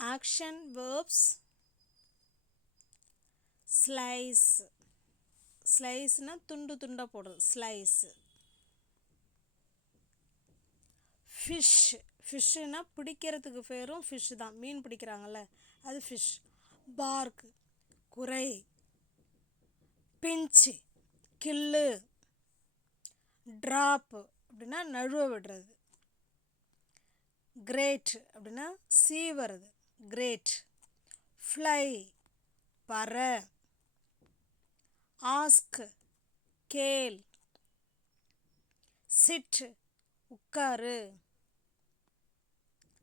Action verbs slice. ஸ்லைஸ்னா துண்டு துண்டாக போடுறது ஸ்லைஸ். ஃபிஷ். ஃபிஷ்ஷுனா பிடிக்கிறதுக்கு பேரும் ஃபிஷ் தான், மீன் பிடிக்கிறாங்கல்ல அது ஃபிஷ். பார்க் குறை. பிஞ்சு கில்லு. ட்ராப் அப்படின்னா நழுவ விடுறது. கிரேட் அப்படின்னா சீவறது கிரேட். ஃப்ளை பற. ஆஸ்க் கேள். சிட் உட்காரு.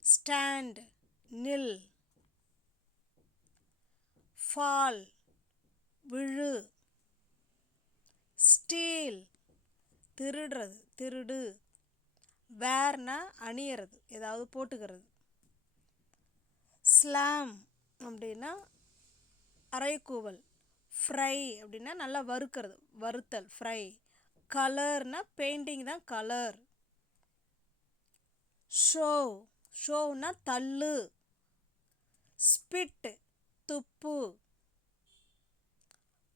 ஸ்டாண்ட் நில். ஃபால் விழு. ஸ்டீல் திருடுறது திருடு. வேர்னா அணியறது ஏதாவது போட்டுக்கிறது. ஸ்லாம் அப்படின்னா அரைக்கூவல். ஃப்ரை அப்படின்னா நல்லா வறுக்கிறது வறுத்தல் ஃப்ரை. கலர்னா பெயிண்டிங் தான் கலர். ஷோ ஷோன்னா தள்ளு. ஸ்பிட் துப்பு.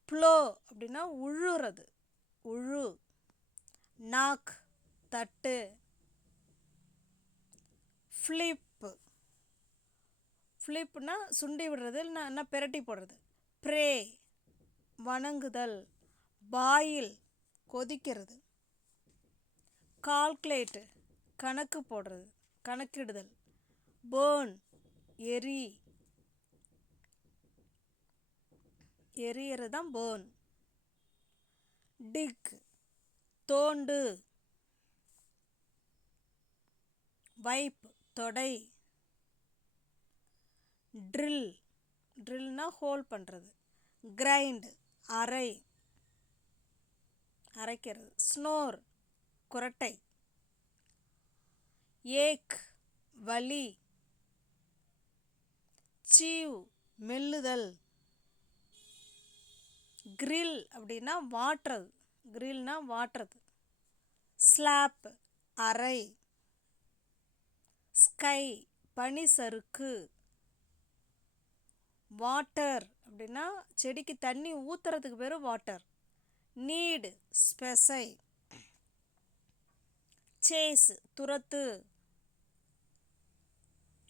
ப்ளோ அப்படின்னா உழுறது உழு. நாக் தட்டு. ஃப்ளிப் ஃப்ளிப்னா சுண்டி விடுறது இல்லைன்னா பெரட்டி போடுறது. ப்ரே வணங்குதல். பாயில் கொதிக்கிறது. கால்குலேட் கணக்கு போடுறது கணக்கிடுதல். பேர்ன் எரி எரியறது தான் பேர்ன். டிக் தோண்டு. வைப் தொடை. ட்ரில் ட்ரில்னா ஹோல் பண்ணுறது. கிரைண்ட் அரை அரைக்கிறது. ஸ்னோர் குரட்டை. ஏக் வலி. சீவ் மெல்லுதல். கிரில் அப்படின்னா வாட்டுறது கிரில்னா வாட்டுறது. ஸ்லாப் அரை. ஸ்கை பனி சறுக்கு. வாட்டர் அப்படின்னா செடிக்கு தண்ணி ஊற்றுறதுக்கு பேர் வாட்டர். நீடு ஸ்பெசை. சேஸ் துரத்து.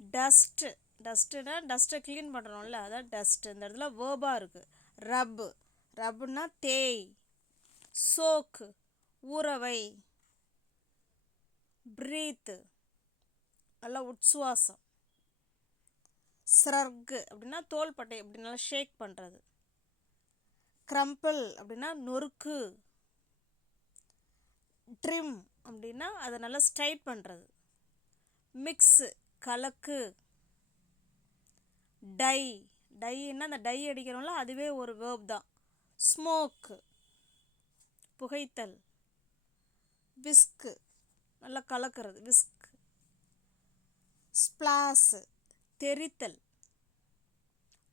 டஸ்ட் டஸ்ட்டுனா டஸ்ட்டை க்ளீன் பண்ணுறோம்ல அதான் டஸ்ட். இந்த இடத்துல வேர்பாக இருக்குது. ரப் ரப்னா தேய். சோக்கு ஊறவை. ப்ரீத் நல்லா உட்சுவாசம். ஸ்ரக் அப்படின்னா தோள்பட்டை அப்படின்னால ஷேக் பண்ணுறது. க்ரம்பிள் அப்படின்னா நொறுக்கு. ட்ரிம் அப்படின்னா அதை நல்லா ஸ்ட்ரைட் பண்ணுறது. மிக்ஸு கலக்கு. டை டைன்னா அந்த டை அடிக்கிறோம்ல அதுவே ஒரு வேர்ப் தான். ஸ்மோக்கு புகைத்தல். விஸ்கு நல்லா கலக்கிறது விஸ்க். ஸ்பிளாஷ் தெரித்தல்.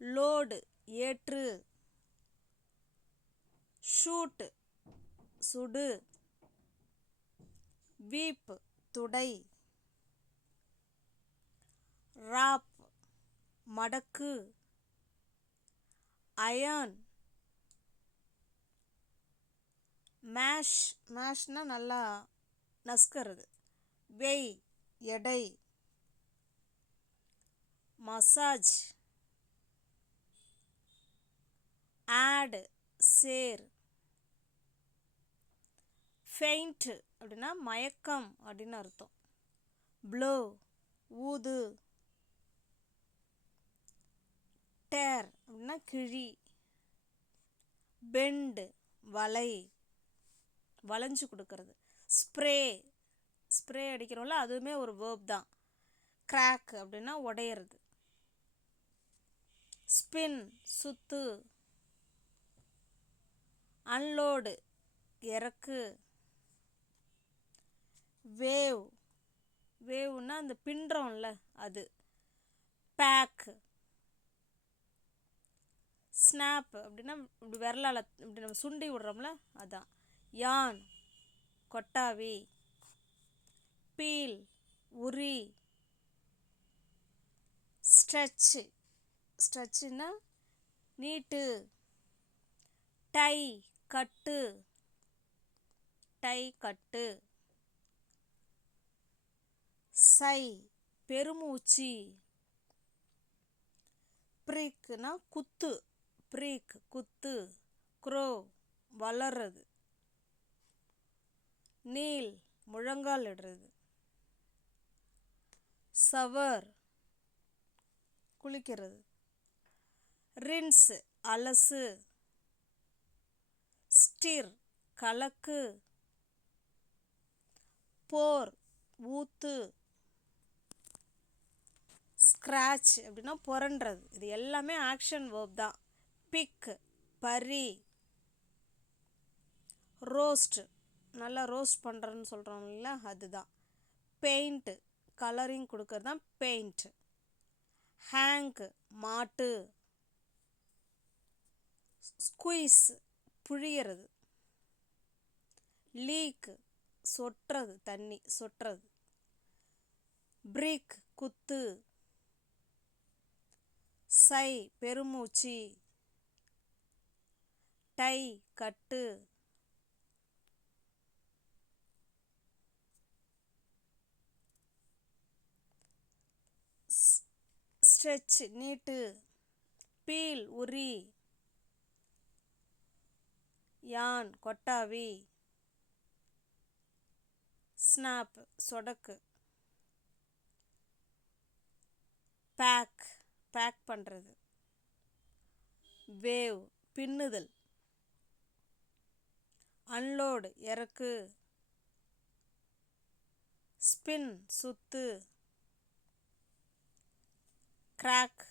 லோடு ஏற்று. ஷூட் சுடு. வீப் துடை. ராப் மடக்கு. அயர்ன். மேஷ் மேஷ்னா நல்லா நசுக்கிறது. வெய் எடை. மசாஜ். ஆட் சேர். ஃபெயிண்ட் அப்படின்னா மயக்கம் அப்படின்னு அர்த்தம். ப்ளோ ஊது. டேர் அப்படின்னா கிழி. பெண்டு வலை வளைஞ்சு கொடுக்கறது. ஸ்ப்ரே ஸ்ப்ரே அடிக்கிறோம்ல அதுவுமே ஒரு வேர்ப் தான். கிராக் அப்படின்னா உடையிறது. ஸ்பின் சுத்து. அன்லோடு இறக்கு. வேவ் வேவ்னா அந்த பின்றோம்ல அது. பேக். ஸ்னாப் அப்படின்னா இப்படி விரலால் இப்படி நம்ம சுண்டி விடுறோம்ல அதான். யான் கொட்டாவி. பீல் உரி. ஸ்ட்ரெச்சு ஸ்ட்ரெச்சுன்னா நீட்டு. டை கட்டு டை கட்டு. சை பெருமூச்சு. ப்ரீக்னா குத்து ப்ரீக் குத்து. க்ரோ வளர்றது. நீல் முழங்கால் இடுறது. சவர் குளிக்கிறது. ரின்ஸ் அலசு. ஸ்டிர் கலக்கு. போர் ஊத்து. ஸ்க்ராட்ச் அப்படின்னா புரண்டுறது. இது எல்லாமே ஆக்ஷன் வேர்ப் தான். பிக் பரி. ரோஸ்ட் நல்லா ரோஸ்ட் பண்ணுறேன்னு சொல்கிறோம் இல்லைங்களா, அதுதான். பெயிண்ட் கலரிங் கொடுக்கறது தான் பெயிண்ட். ஹேங்க் மாட்டு. ஸ்குவீஸ் புழியறது. லீக் சொட்டுறது தண்ணி சொட்டுறது. பிரீக் குத்து. சை பெருமூச்சு. டை கட்டு. ஸ்ட்ரெச் நீட்டு. பீல் உரி. யான் கொட்டாவி. ஸ்னாப் சொடக்கு. பேக் பேக் பண்ணுறது. வேவ் பின்னுதல். அன்லோடு இறக்கு. ஸ்பின் சுத்து. கிராக்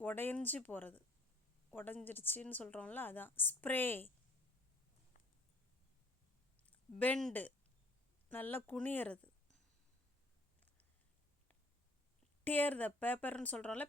உடைஞ்சு போகிறது, உடஞ்சிருச்சின்னு சொல்கிறோம்ல அதான். ஸ்ப்ரே பெண்டு நல்லா குனியறது. டியர் த பேப்பர்னு சொல்கிறோம்ல